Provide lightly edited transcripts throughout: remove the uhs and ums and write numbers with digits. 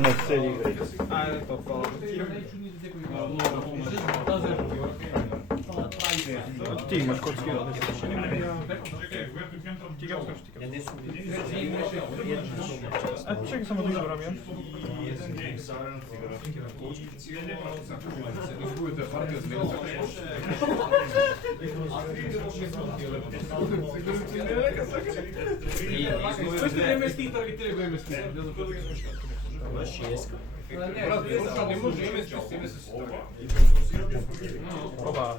Не, седи играјте. Ајде, то фала. Ти имаш коцки да ти Ти ga pustиш, ti ga. Čekaj samo da izboram ja. Oba.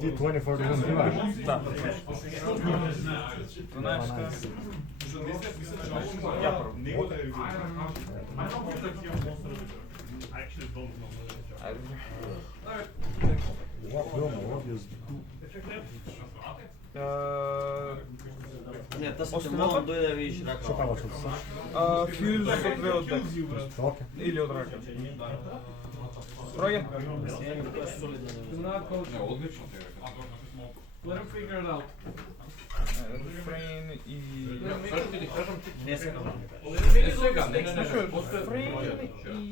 D20 for the win, right? Da. 12. Ja prvo. Не, та се мога дојде да видиш рака. Што праваш од са? Фюз со 2 од дек. Окей. Или од рака. Проје. Одлично ти река. Let him figure it out. Refrain и... Не сега. Не сега, не. Refrain и...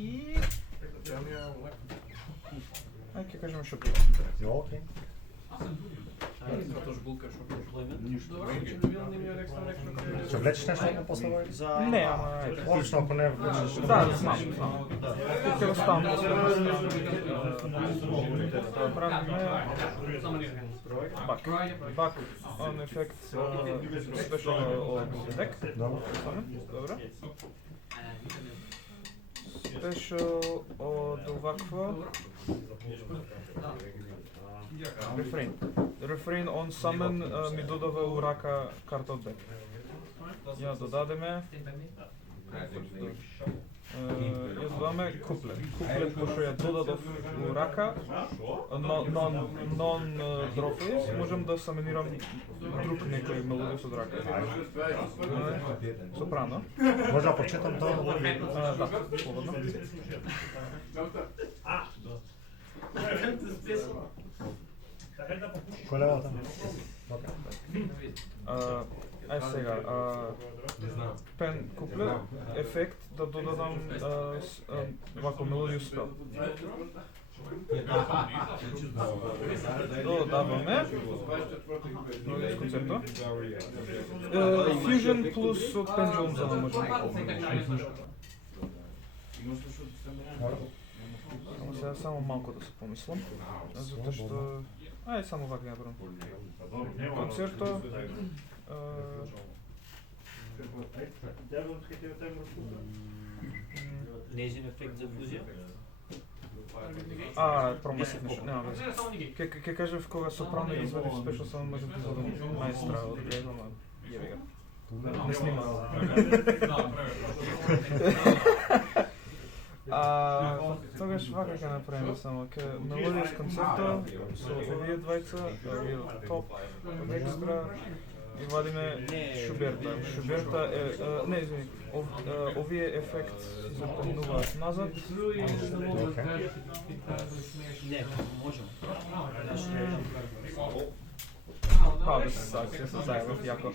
Ај, ќе кажеме што пи. Jo, окей. Ќе влечеш нешто после ова? Не, ама... Одлично, ако не влечеш. Да, знам. Ќе го ставам после. Правиме... Бак on effect special од дек. Добро. Добро. Special од овакво. Refrain. Refrain on summon ми додава у рака карта од дек. Ја додадеме. Ја додаме куплет. Куплет пошто ја додадов у рака, non-dropface, можам да саменирам друг некој мелодија од рака. Сопрано. Може да почетам тоа? Да, слободно. Кој левата? Окей. Ај сега, пен куплет, ефект да додадам вако мелодију спел. Додаваме концерто. Fusion плюс од Pendulum за да можем. Сега само малку да се помислам, затоа што... Ај, само вака ја брам. Концерто... Незин ефект за фузија? Промислив нешто, нема везе. Ке кажев кога сопрано извадив спешал само можем да извадам маестра од Грейв, ама јеби га. Не снимам. Тогаш вака ќе направиме само ке мелодија с концерто со овие двајца, овие топ, екстра и вадиме Шуберта. Шуберта е не, извини, овие ефект се помнуваат назад. Не, можем. Без сакс, ја се зајавав јако.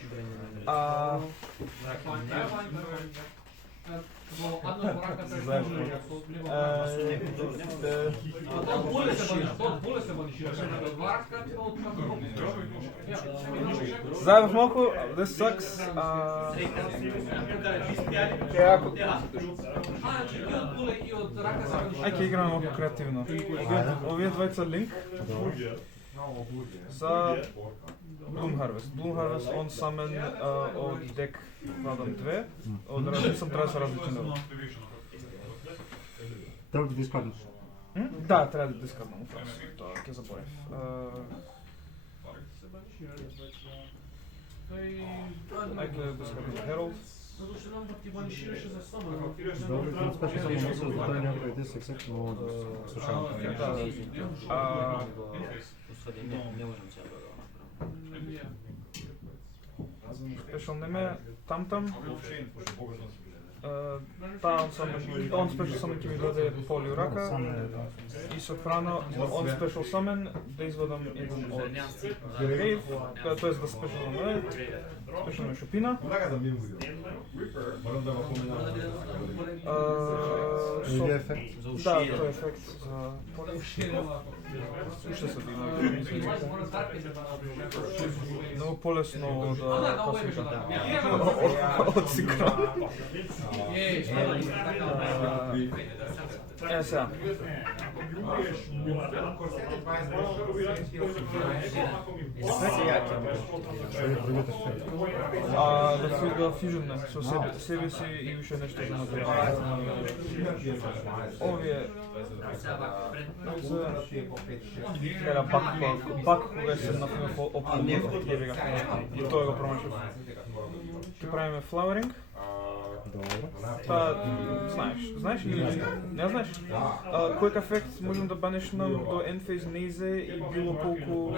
Зајавав малку, this sucks. Ај ќе играме малку креативно. Овие двајца линк за Bloom Harvest. Bloom Harvest on summon од дек вадам 2. Од различен треба се различен левел. Треба да дискарднеш. Да, треба да дискарднам. Тоа ќе заборев. Ај ќе дискарднам Herald. Добро, ќе спешно само мислам за тоа некој дисек сек, но слушам. Не можам сега да Special neme tam. On special summon ќе ми дојде поли рака и сопрано on special summon да извадам еден од Grave, тоа е да special summon спешна шупина. Или ефект. За Да, ушије. тој ефект за уште се дигна. Многу полесно да касиш од синхрон. Сега. Што е другиот ефект? Да фижнне со себе си и уште нешто за материјал. Овие гледа бак кога се нафинав оптимно, јеби го. И тоа го промашав. Ќе правиме флауеринг. Добро. Па, знаеш или не знаеш? Кој ефект можем да банешнам до Endphase Neze и било колку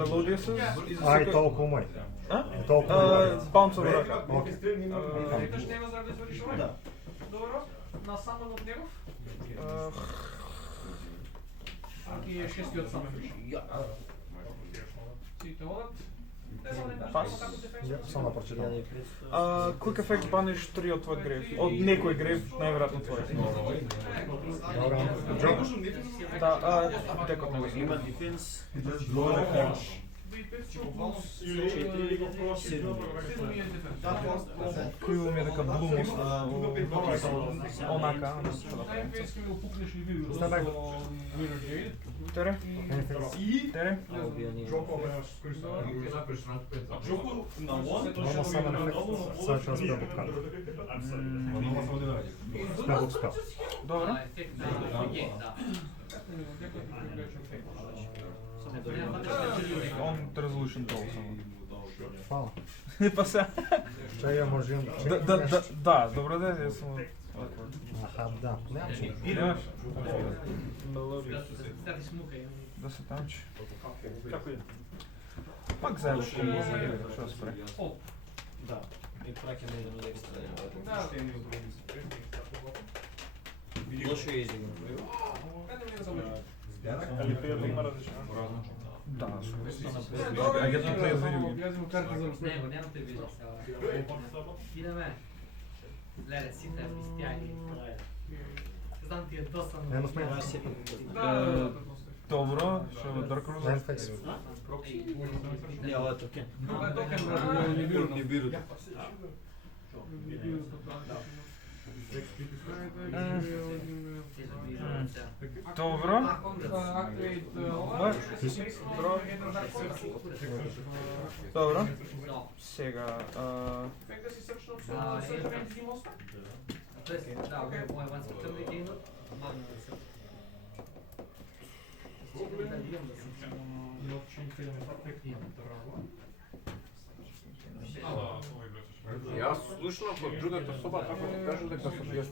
мелодијасыз. Ај толку мој. А? Толку мој. Баунс од рака. Окей. Викаш него за да извадиш овој? Да. Добро. На самон од негов? Аки е шестиот самон. Сите одат. Пас. Ја само прочитам. Кој ефект банеш три од твојот грев? Од некој грев, најверојатно твој. Добро. Джо. Да, декот него. Има дефенс. Криво ми е дека блумос онака. Најпески ми го пукнеш и видиш. Стабе. Тере? Тере? Нормал самон ефект. Сега ќе спел букка. Спел бук спел. Добро. On resolution tool само. Фала. Па се. Што ја можем Да, добро да, јас сум Аха, да. Немам. Немаш? Мелодија. Да се тамчи. Како е? Пак заедно што спре. Да. И праќаме еден од екстра. Лошо е изиграно. Али пријатно има различни. Да, Ја ги плay video game. Јас му карта за Него, нема телевизор сега. Идеме. Леле, сите спијајни. Знам ти е досадно. Едно сме. Добро, што е Dark Room? Endphase. Не, ова е токен. Ова е токен на Нибиру. Нибиру. Добро. Activate ова. Добро. Сега, Ефект да си срчно со срчен зимоста. Да, ова е ван спортивни геймот. Мадно да се. Да видам да се. Јас слушнав од другата соба како да кажу дека сум јас.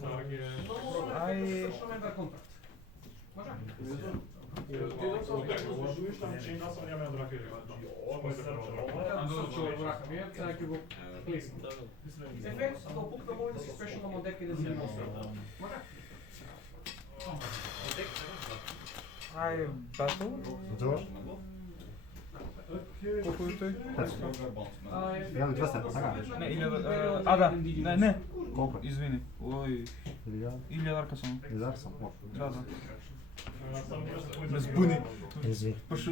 ај, Срчно ме контракт. Може? Ефект да опукнам овој да си спешно на дека и да си може? ај, battle? Добро. Колку е тој? Ја ви 200, така? Не, 1000, да, не, Колку? извини, ој, 1000 само. Изар сам. Да. Ме збуни. Извини. Пошто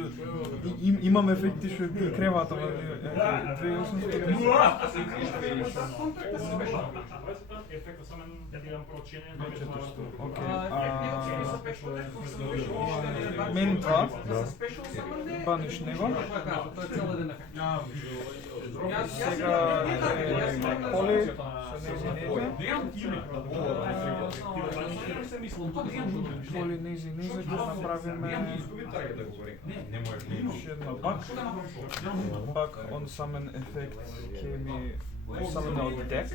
имам ефекти што ги кремата, 2800. Мен два, баниш него. Тоа е цел еден ефект. Сега Поли, со Поли низи ќе направиме уште една бак. Бак он самен ефект ќе ми Summon од deck.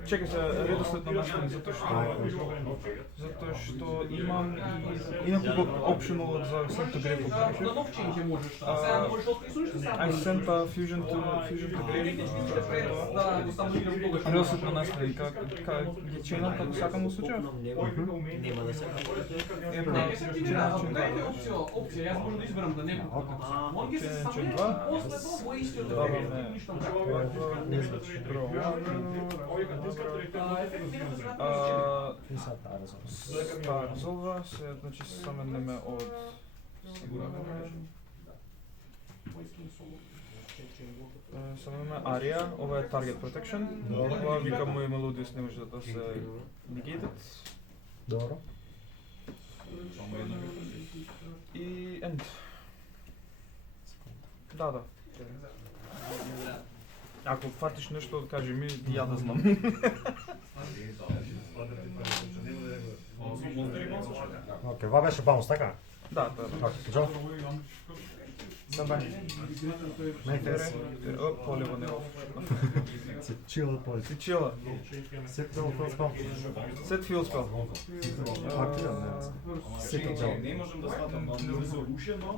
Чекај се, редоследно наставен, затоа што имам и неколку optional за Send to Grave. На нов change можеш. Сега можеш да отписуваш да I sent a Fusion to Grave. да го стимулирам тогаш. Редоследно наставен, ги ченам како сакам во случајот. Нема да се Не, се ти вера, ако дадете опција, јас можам да изберам да не го покажам. Може да се самле, после тоа во истиот да не ништо не Старзова се, значи саменеме од саменеме Арија, ова е Target Protection, ова вика мој Melodious не може да се negated. Добро. И End. Да. Ако фатиш нешто, кажи ми, ја да знам. Океј, ова беше баунс, така? Да. Океј, Джо. Стандбай. Мейфес. Полево него. Си чила поле. Си чила. Сет Джо фил спел. Сет фил спел. Активен, не. Сет Джо. Не можам да сватам, но резолушено.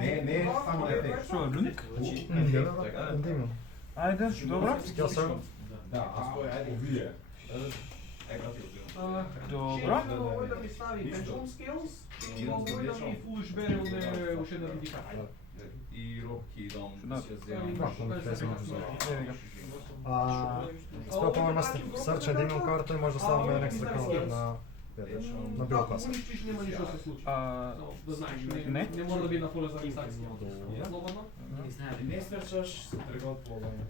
Не, само ефект. Што е блюник? Димно. Ајде, добро. Скил сер. Да, а стој, ајде, вие. Добро. Овој да ми стави pendulum scales, и овој да ми foolish barrel уште да види како. И робки идам Да. да се земам. Спел Power Master. Search да имам карта и може да ставаме една екстра карта на било класа. Уничтиш, нема ништо да се случи. А, Да знаеш, не? не мора да биде на поле за регистрација. Слободно? Не стрчаш, се тргат пловање.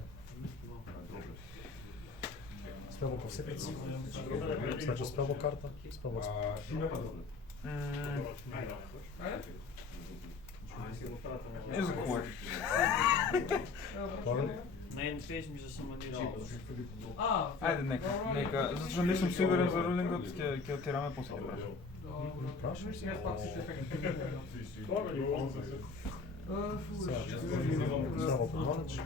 Спелбок в сепец. Значи спелбок карта, спелбок Изакуваш. На един пейс ми се саманирал. Ајде, нека. Затоа што не сум сигурен за рулингот, ќе отираме после ќе прашам. Прашам? Сега пак си ефект. Спелбок knowledge.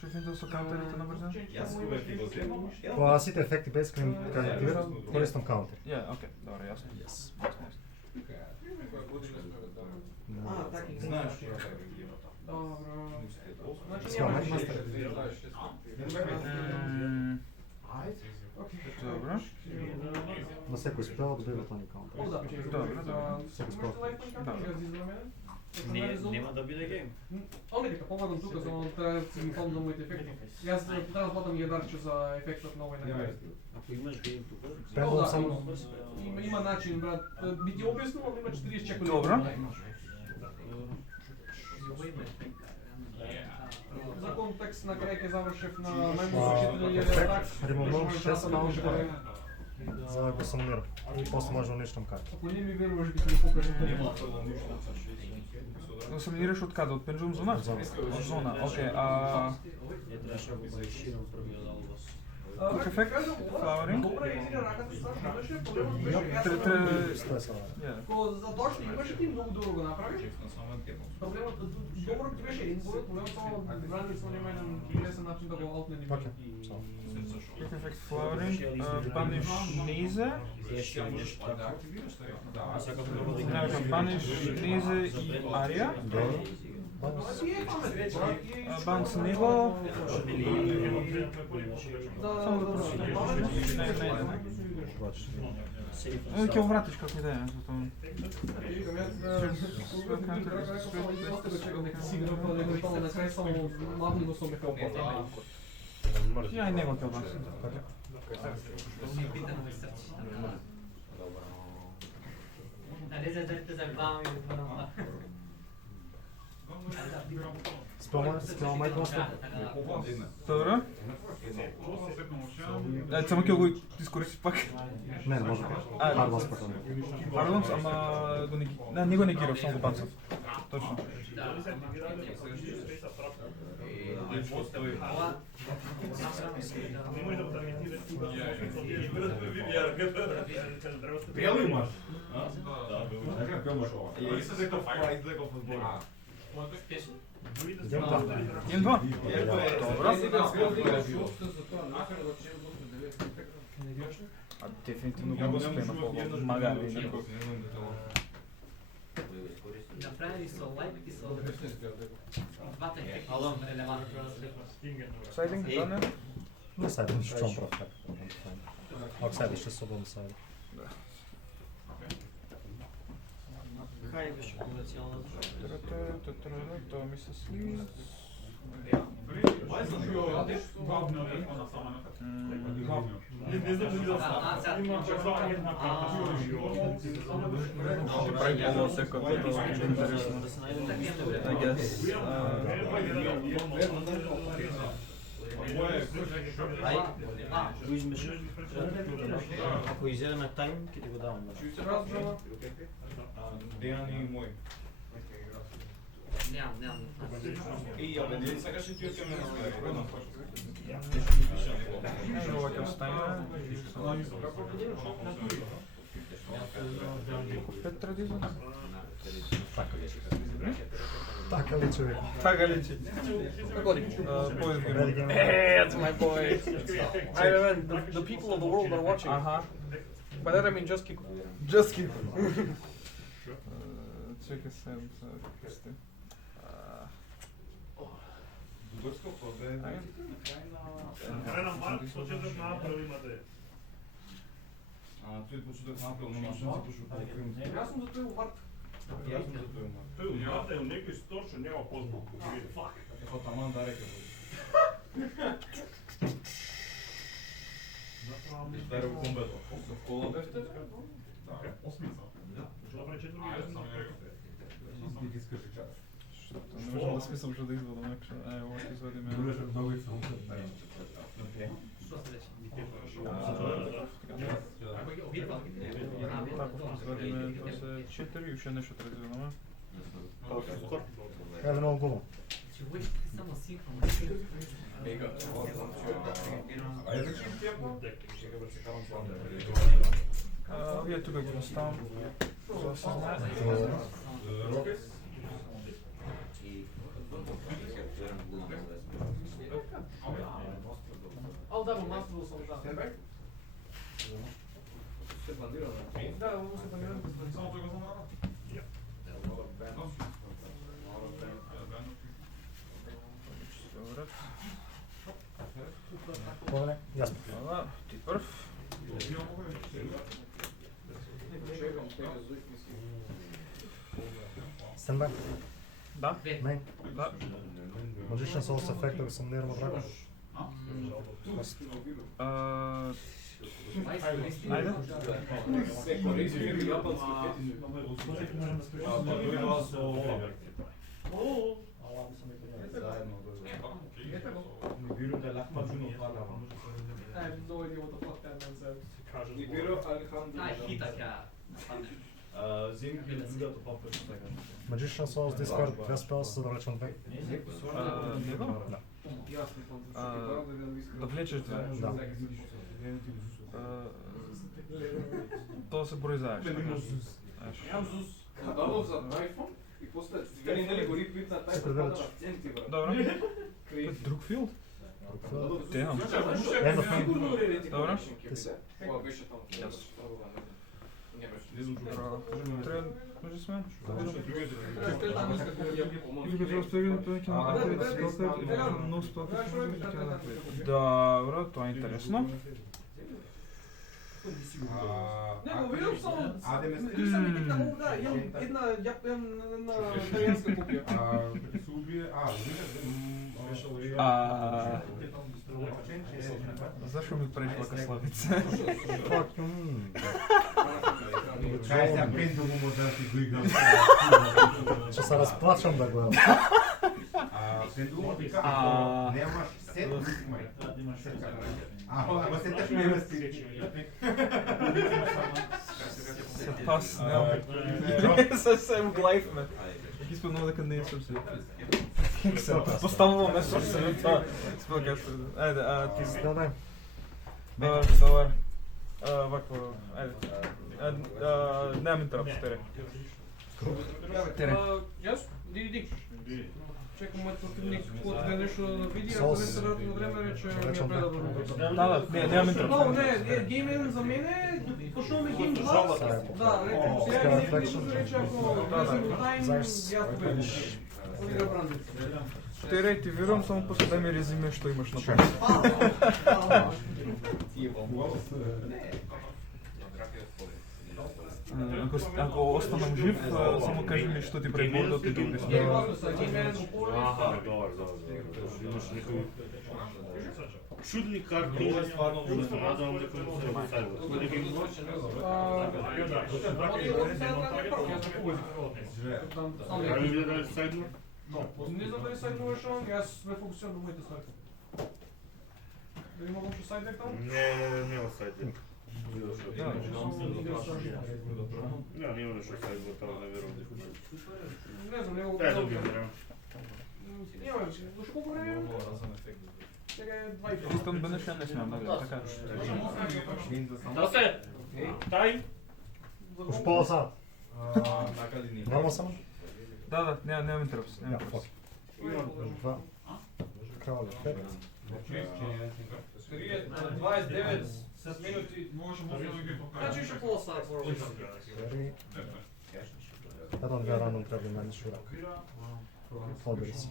Шефите со каунтерите на брзина? Јас кога ти го земам, Тоа сите ефекти без кога активирам, користам каунтер. Ја, окей, добро, јасно. Така. знаеш што така ги има тоа. Добро. Значи Спел нема Master. Добро. На секој спел добива тони каунтер. Добро. Секој спел. Нема да биде гейм. Онде дека погledам тука, само треба да си помнам моите ефекти. Јас треба да платам јадарче за ефектот на овој накрај. Ако имаш гейм тука, Пендулум само Има начин, брат. Би ти објаснил, ама има 40 чекори. Добро. За контекст на крај ќе завршев на најмногу 4000 ефект, атак. ремовал 6 каунтер за да го самонирам. И после може да уништам карта. Ако не ми веруваш, би ти го покажал. Да самонираш од каде? Од Pendulum зона? Од зона. Од зона, окей. не требаше да го бајширам првиот албас. Кој ефект? Flowering? Добра игра, раката страшно беше, проблемот беше Стој сега. Кога затоа што имаше ти многу добро го направиш. Проблемот добро ти беше един бој, проблемот само гради со нема еден лесен начин да го аутнени. Окей. Кој ефект? Flowering? Banish Nize? Беше нешто така. А сакам да го играм. Banish Nize и Арија? Добро. Bounce Nivo? Само да Ќе го вратиш како идеја. Ја и него ќе обрати. Спел Майк Мастер. Добро. Само ќе го искористиш пак. Не, може би. Хардбас пак. Арлонс, ама не го негирав, само го бацав. Точно. Пел имаш? Така пел имаш ова. И се дека фајт дека фудбол. Идем два. Един два. Добро. А дефинитивно го успеа на пол. Магари некој. Направени со лайк и со двата ефекти релевантни. Сайдинг, да не? Не сайдам, ще чувам прав така. Ако сайдаш, ще свободно сайдам. Кај беше конвенционална зашто? Тоа ми се сли. Прави полосека, тоа е интересно. I guess. Го измеш. Ако изедеме тајм, ќе ти го давам. Дејан и мој. Немам. И ја бе, сакаш и ти отиме на своја. Ова ќе остане. Пет традиции. Така ли човек? Така личи. Ready game? Hey, that's my boy. I mean, the people of the world are watching. Аха. By that I mean just keep. Just keep. Чекай се. Бугарска победа. Ренам Марк, почеток на април имате. Тој почеток на април, но машин се пушу по Крим. Јас сум за тој у март. Јас сум за тој умар. Тој умате у некој стор што нема познат. Фак. Како таман да река. Даре у комбето. Со кола бевте? Да. Осмица. Што да прави 4 Ти скажи чао. Не можам да смислам што да извадам екшен. Ова ќе извадиме. Многу и филм. Што се дешава? Така, извадиме тоа се 4 и уште нешто традиционално. Хайде много губам. Че воиш само синхронно. Ајде ќе ти тепо? Чека да се карам план. Вие тука ќе оставам. За да се знае. Рокес? Ал да, мастер сум да. Стенбек? Се планира. Да, ово се планира. Само тој го знам рано? Добре. Повеле? Јасно. Ова, ти прв. Стенбай? Да? Мейн? Да. Magician Souls ефект, ако съм нервно драго. Ајде. I have no idea what the fuck that man said. Ај хита ќе. Magician Souls Discord, 2 spells за да речем 2. Него? Да. Да влечеш две. Да. Тоа се брои заеш. Јам Зус. Кадалов за iPhone и после две недели го репит на тај Секретарич. центи бра. Добро. Друг филд? Темам. End of main. Добро. Ова беше таму. Јас. Не беше. Треба, може сме? Те таму како ја помогна. Или ќе успега да ќе направи спелкат и така но спелкат ќе направи. Добро, тоа е интересно. Не, го видам само. Ти сами ти таму да, јам една италијанска копија. Се убие, Зашо ми правиш вака славица? Fuck you mean? Кај се пендо му може да ти го играм. Ще се разплачам да гледам. Пендо му вика, немаш сет, имај. Ако сеташ нема си. Се пас, не. Съвсем глайф, ме. Искам много дека не е съвсем. Поставуваме съвсем това. Ајде, ти Да, да. Добар. Вако, ајде. Немам интерапс, тере. Тере. Јас? Диди. Чекам мојот противник да нешто да види, ако не се врати на време, рече ми ја предадо. Да, немам интерапс. Но, не, гейм 1 за мене, пошуваме гейм 2. Да, рече, сега рече, ако влезем во тајм, јас победиш. Одига Брандит. Тере, активирам само после да ми резиме што имаш на памет. Ако останам жив, само кажи ми што ти прави бордот и да удиш. Имаш некои чудни карти, надам дека му се сайбот. Али ви дали сайдно? Не знам дали сайднуваш, јас ме фокусирам на моите ставки. Дали могам што сайдбек таму? Нема сайдбек. Не, нема нешто сайдбек таму, не верувам дека. Не знам, не го Дај да убијам. Нема, до колку време? Сега е 2:30. Истон бенеш ја не смеам да гледам, така. Да се! Тај! Уш пола сат. Нормално само? Да, немам интерапс. Ja, fuck. 2. Крале, 5. 29 с минути можем Значи ще пола сат. 4. Едно две рандом треба да менеш урак. Одбери си.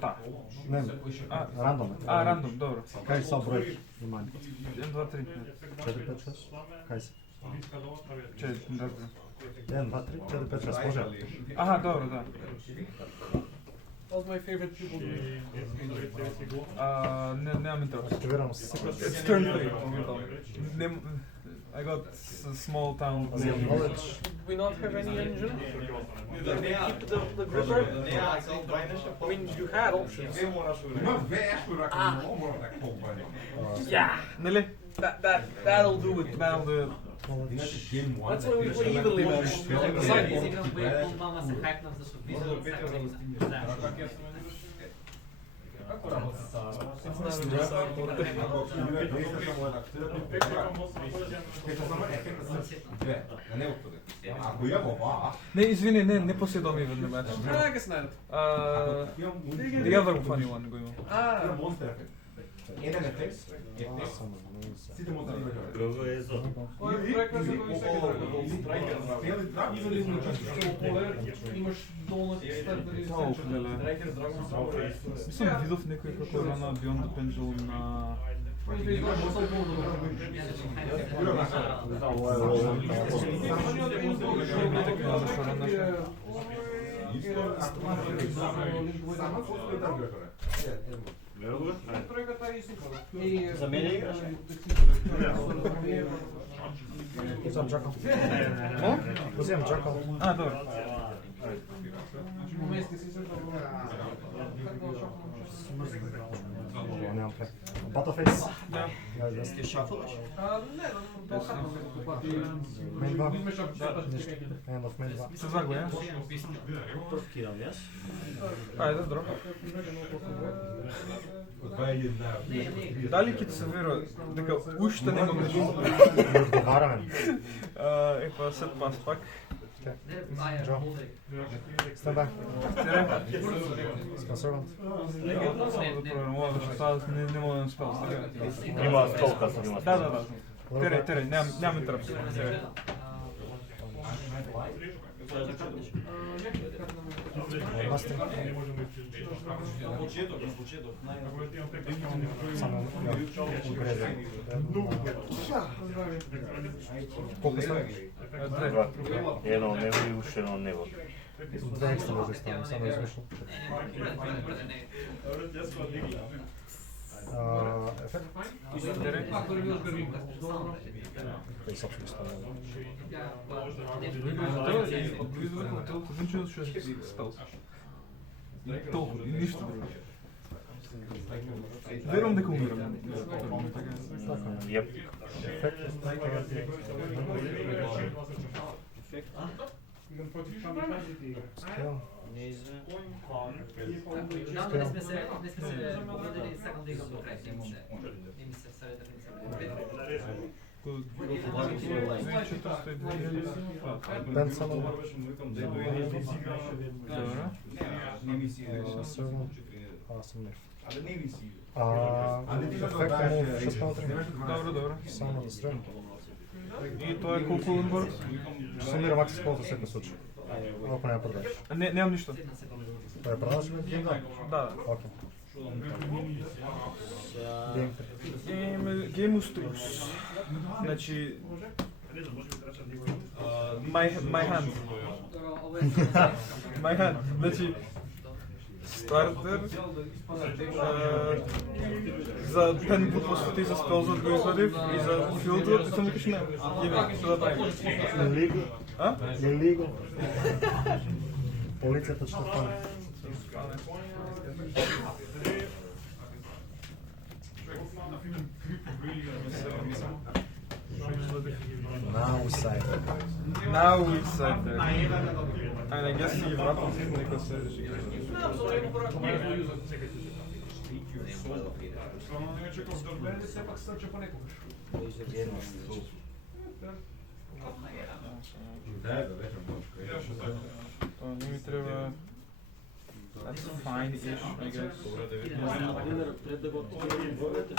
Та. Не, рандом. Рандом, добро. Кај са број? Внимание. 1, 2, 3. 4, 5, 6. Кај си? 4, да. 1, 2, 3, 4, 5, 6. Може? Аха, добро, да. What's my favorite people do? Немам интерапс. Активирам се. It's turn 3. I got a small town. Knowledge. Do we not have any engine? Keep the gripper? I mean, you had options. Има вешо рака, много мора да компани. Yeah, Нели? that'll do it. That'll do it. That's why we play evenly match. Играм бој двама се хајкнав за шовиза. Ако ја го ба, Не, извини, не поседам и веднаш. Ќе снајдат. The other funny one го имам. монстер ефект. Еден ефект, сите монстри имаат ефект. Друго е за. Кој е проектот за кој секој имаш долна степ дали Мислам, видов некој како рана Beyond the Pendulum на... За мене играш? Uzem Jackal. Uzem Jackal. Добро. Немам плек. Battleface. Да. Ти шафълаш? Main 2. End of main 2. Се загоја? Кирам јас. Ајде, дро. Дали ќе ти се верува дека уште немам нешто? Не одговараме. Епа, сет пас пак. Stand by. Conservant. Ова што таа не мога да спел. Има столка со има. Да. Тере, немам интерапс. Масти. Само огрезе. Колку ставиш? Едно небо и уште едно небо. Две екстра може да ставам, само измишлам. Ефект? Кој собствено ставам? Значи што си спел. Толку, и ништо друго. Верувам дека умирам. Јеп. Ефект? Идам против камикадзите игра. Скел. Не за... Знам, не сме се погодили, сакам да играм до крај. Не ми се съвета, не ми се. Бен само. Аз съм неф. Перфектно му 6 на 3. Добро. Само да средно. И тоа е колку Лунборд? Сумира макс сколото всеки случай. Ако няма продаж. Немам ништо. Тоа е продаж или гейм 2? Да. Окей. Гейм 3. Геймуструс. Значи... My hand. My hand. Значи... Стартер... За пен глупостите и за спелзот го извадив и за филдрот и сам викаш не. Име, што да правим? Illegal. А? Illegal. Полицијата што фане. Now we said that. I guess he wrapped it neko следваше. Сепак срче понекогаш. Тоа не ми треба... That's fine-ish, I guess. Пред да го открием водите,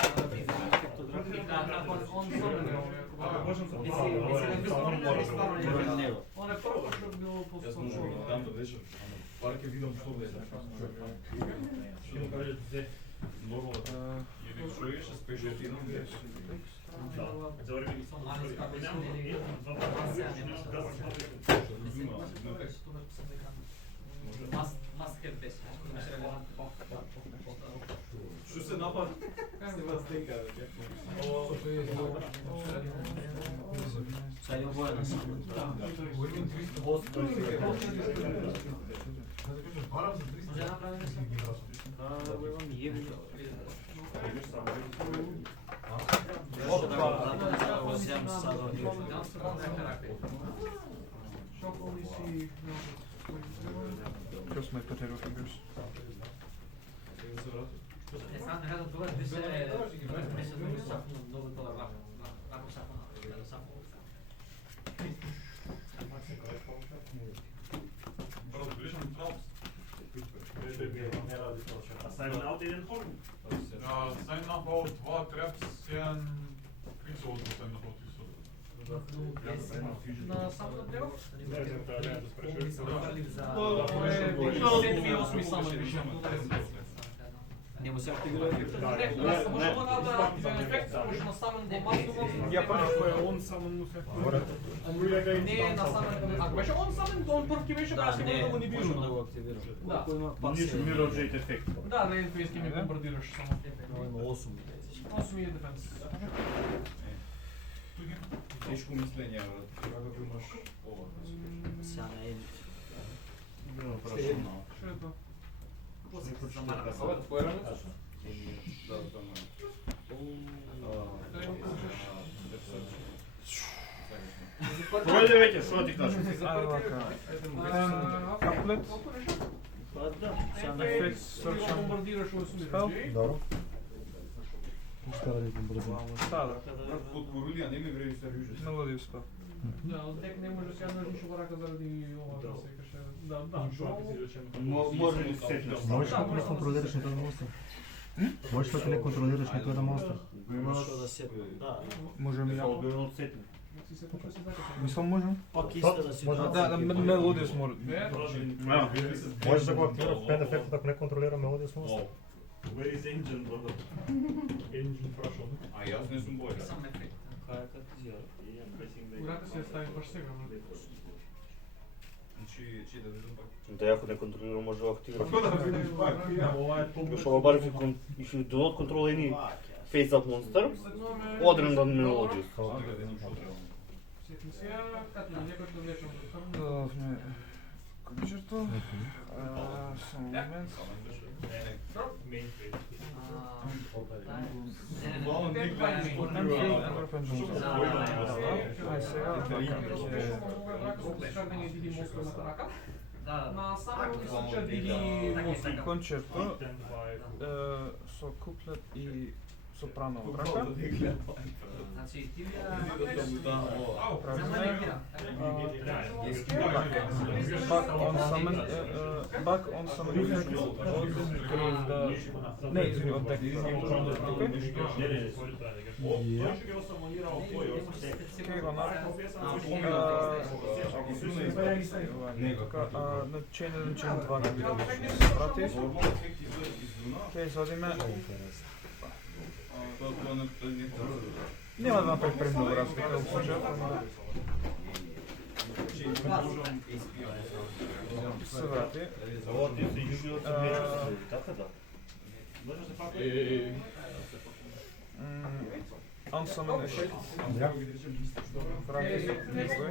Он е прво што било постачено. Там да беше, пар ќе видам што беше. Што кажете? Нормално. Или што беше спешно Маскер беше. Што се напад? Се вас дека. Сега ја војна само. Може направим нешто? Го имам јевно. Cross my potato fingers. Сам некако тоа беше многу тоа вако сакам. Sign out in Holm. Sign up out 2 traps en kvinsål på sen och så. На самото дело? Не знам, тоа не да спрашувам. Нема се активира ефектот. Може да направи ефект, може на самен до максимум. Ја прв кој е он Само му се. Не на самен, ако беше он самен, он прв ќе беше Да, сигурно да го не, ни можам да бил. го активирам. Да. Ако има пак Нищо се... ми роджајте ефект. Да, на NPS ќе ми бомбардираш само. Но има 8 8 е дефенс. Тешко мислење, треба да имаш ова. Сега не е... Што е тоа? Ова твоја раница? Да, тоа Дојде веќе, што ти кажеш? Ајде вака. Каплет. Па да, сега не е... Ефект, срчам. Бомбардираш овој Спел? сумираш. Добро. Уште ради бързо. Стада. Од Борулија не ми вреди се рюже. Мелодија спел. Да, од тек не може сега да ништо го рака заради ова да се каже. Да, да. Може ли се сетиш? Можеш ли да не контролираш нито един монстър? Можеш ли да не контролираш нито един монстър? Има што да се... Да, Можем и јако. Го од сетиш. Си се почва се така. Мислам можем. пак иска да си... Може Да, мелодија смор. Можеш да го активираш в пен ефектът, ако не контролира мелодия с монстър. Where is engine, brother? Engine прашал. А јас не сум бојка. Сам ефект. Кај как ти ја? Урата си ја ставиш баш сега, бе. Значи, да видам пак. Да, ако не контролира, може да го активира. Како да видиш пак? Ова е Because bar if you do not control any face-up monster, other than melodious. Сетим се, като некој тоа вече. кончерто. Само момент. Ај сега, На само случај диги кончерто со куплет и сопрано од рака. Значи ти Back on summon effect од grave да... Не, извини, од deck. Окей, го нарекам. На chain 1, chain 2 да видам се врати. Окей, извадиме. Нема да направи премногу разлика во случајот, ама се врати. Unsummon effect. Врати никој.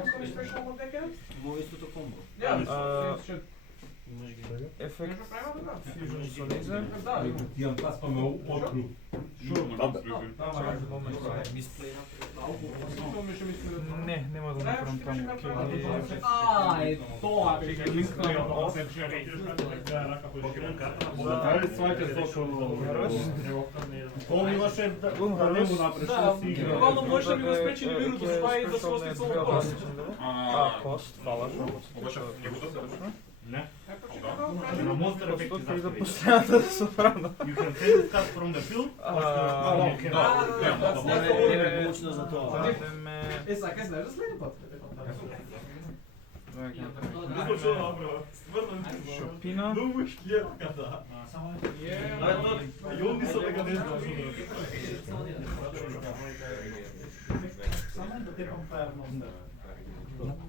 Мој истото комбо. Ефект Fusion со лизер. Имам таспаме окру. Не, нема да направам таму. Ај, тоа Ќе ги линкнам оф. Дали своите сошо Тоа имаше да не го направиш. буквално можеш да ми го спречи вирусот, тоа и да се ости цело кост. Кост, фала, Обаче неговото Не. На Monster Effect Костот и да последната да се врана. You can take the cut from the film. Не ме научно за тоа. Е, сакаш знаеш за следен пат? Шопина.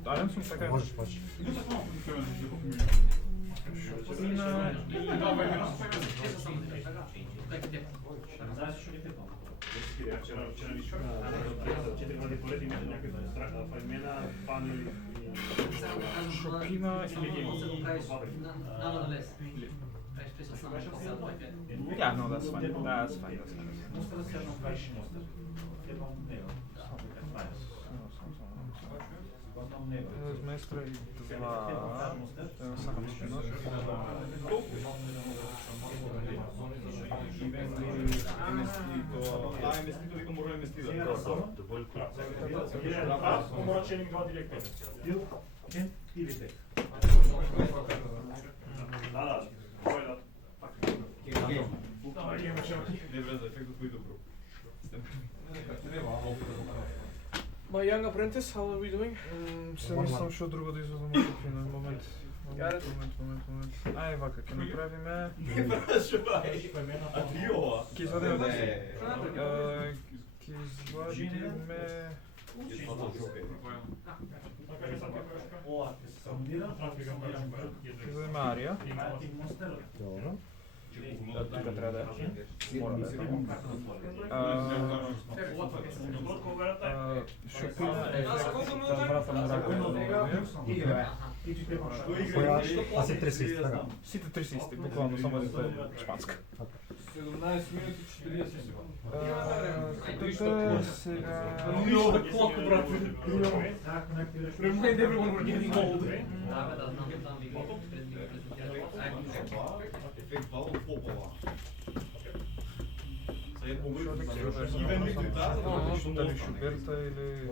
Дадем сум така. Можеш. Шопина Шопина Yeah, no, that's fine. That's fine. Mestre и два. Сакам спинот. Помораченик два директор. Или те. Да. Кој My young apprentice, how are we doing? Се мислам што друго да извадам од Шопина. Момент. Ај, вака, ќе направиме... Ќе извадиме... Ќе извадиме... Ќе извадиме Арија. Добро. Тука треба да е. Мора да е тамо. Шопина е да вратам рака на овие. А се треси исти, така? Сите 30 исти, буквално само да е шпанска. 17 минути 40 секунди. Тука сега... Нищо клоку, брат. Remind everyone we're getting old. Дали Шуберта или...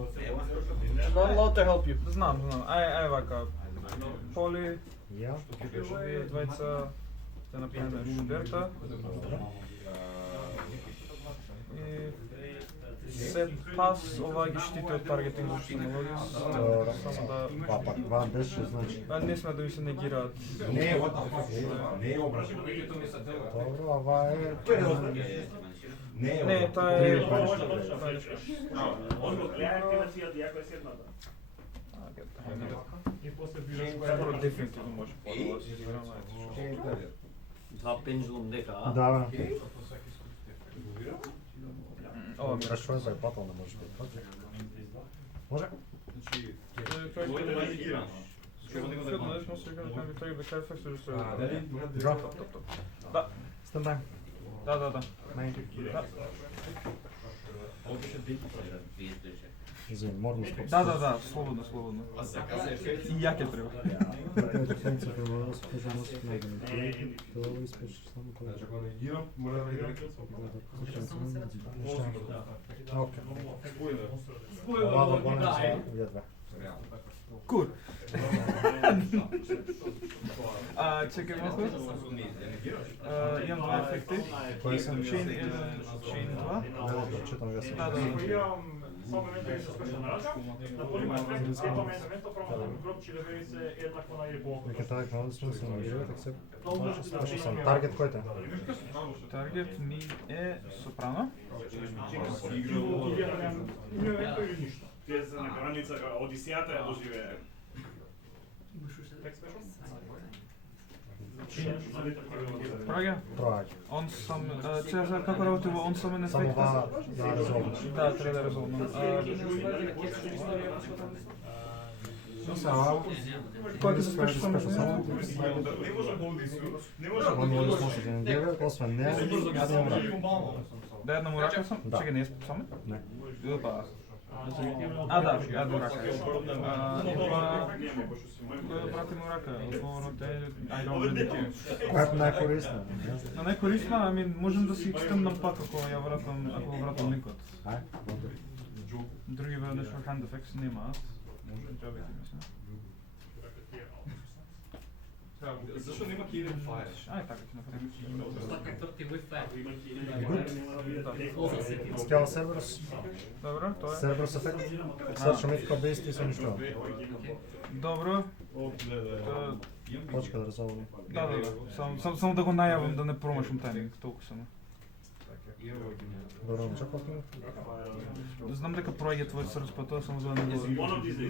Not allowed to help you. Знам. Ај вака. Поли, Ја. вие двајца да направиме Шуберта. И сет пас, ова ги штити од таргетинг за технологија. Само да... Па пак, това беше, значи... Не сме да ви се негираат. Не, what the fuck, не е обрашено. Добро, ова е... Не, тоа е... Он го гледа активација ја која седната. И после бира Скоро дефинитивно може по-добро да се изберам. Два пенџулум дека, а? Да, Ова ми Защо е заебател, не може да е. Може? Филм, нали сме сега да ви тръгне да кажа факт, че ще Дали? Draw. Да. Stand by. Да. Main. Извини, морно стоп. Да, слободно. И ја ќе треба. Значи ако реагирам, мора да реагирам. Кур. Чекай малку. Имам два ефекти. Кои се? Chain 1, Chain 2. Читам весело. Да. Само моментот се скоша на рача, на полима ефект, ето моментот промовам кроп, че да ви се еднакво на јебо. Веќе таргет на одисмо се нагрива, так се спрашам сам. Таргет кој е? Таргет ми е Сопрано. Името или ништо. Те се на граница, Одисијата ја доживее. Прага? Проаѓа. Он сам, сега како работи во он самен Само ефект? ова да резолваш. Да, треба да резолвам. Кој ќе се спеши само? Не може болдису, не може Он одисмо се генерира, освен не, јас имам рак. Да една му рака сам? Да. Чекай, не е саме? Не. Па. Да, една рака. Кој брати му рака? Одговорот е I don't really care. Која е најкорисна? На најкорисна, ами можем да си стемнам пак ако ја вратам, ако го вратам линкот. Ај, Други веднаш hand effects немаат. Може да ќе мислам. Зашто нема Hidden Fire? Ај така ќе направиме. Така тврти with fire. Scale Cerberus. Добро, тоа е. Cerberus ефект. Search mythical beast и се уништува. Добро. Почка да резолвам. Да. Само да го најавам да не промашам тајминг, толку само. Добро, чекавме. Знам дека проаѓа твој срц, па тоа само за да не го...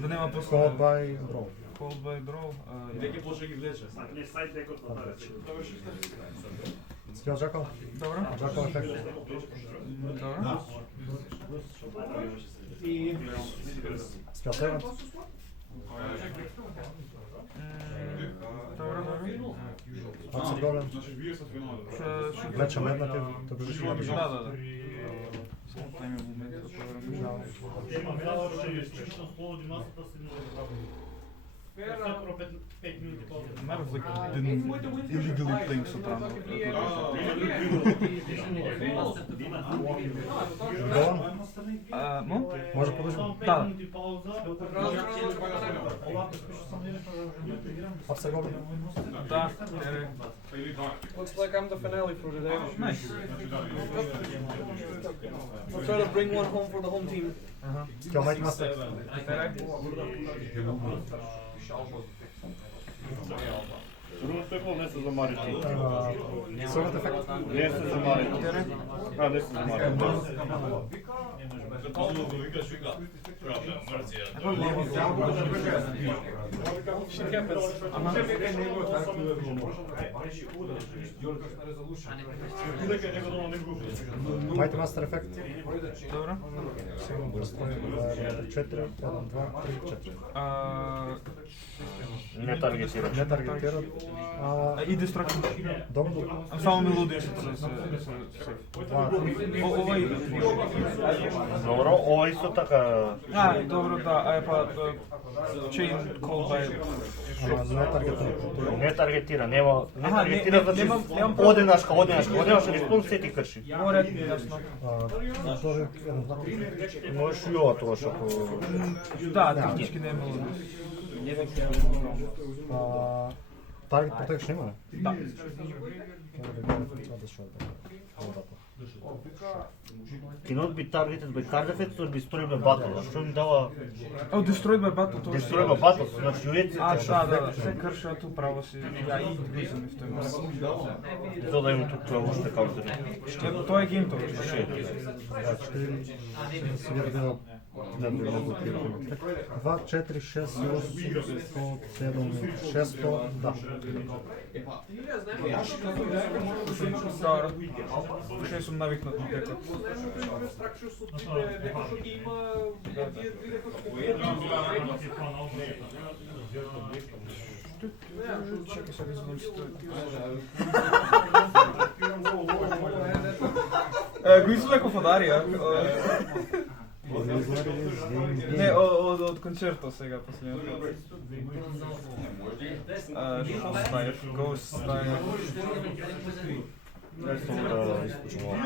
Да нема после... Called by draw. Called by draw. Веќе почна ги влече. Не сајд декот на тази. Scale Jackal. Добро. Jackal ефект. Добро. Scale Servant. Добро. Абсолют голем. Значи вие се финал. Влече меднатив, да бежиш и да бежиш. Да. Само тајме момент да проверам. Има мело што е чисто слободни масата се Скоро 5 минути повеќе. Matter of like didn't illegally playing Soprano. Голем? Може продолжим? Да. Минути пауза. Абсолют голем. Да. Looks like I'm the finale for today. Nice. I'll try to bring one home for the home team. Scale Might Master. Другото е не се замарите. Servant ефект. Не се замарите. Не се замарите. Започна да викаш, вика. Shit happens. Might Master ефект. Добро. 4, 1, 2, 3, 4. Не таргетира. Не таргетират. И Destruction. Добро. Само мелодија се. Овај. Добро, ова исто така. Добро, да. Па Chain Called by... Ама не таргетира. Не таргетира, нема. Не Аха, таргетира, значи немам оденашка, не исполни сети крши. Мора, јасно. Добро, 1, 2. Можеш и ова тоа што Да, технички не е мелодија. Target protection има ли? Да. Cannot be targeted by card effects or destroyed by battle. Што ми дава Destroyed by Battle, тоа destroyed by battle, значи ует да, се крши, а ту право си. Ја и влизам в тој момент. за да има тук тоа уште каунтери. Тоа е гейм тоа. 2, 4, 6, 8, 7, 600, да. Уште сум навикнат на дека. Чекай сега да извадам ситуација. Го извлеков од Арија. Не, од концертот сега последното. Што ставиш? Ghost ставиш. Исклучувам.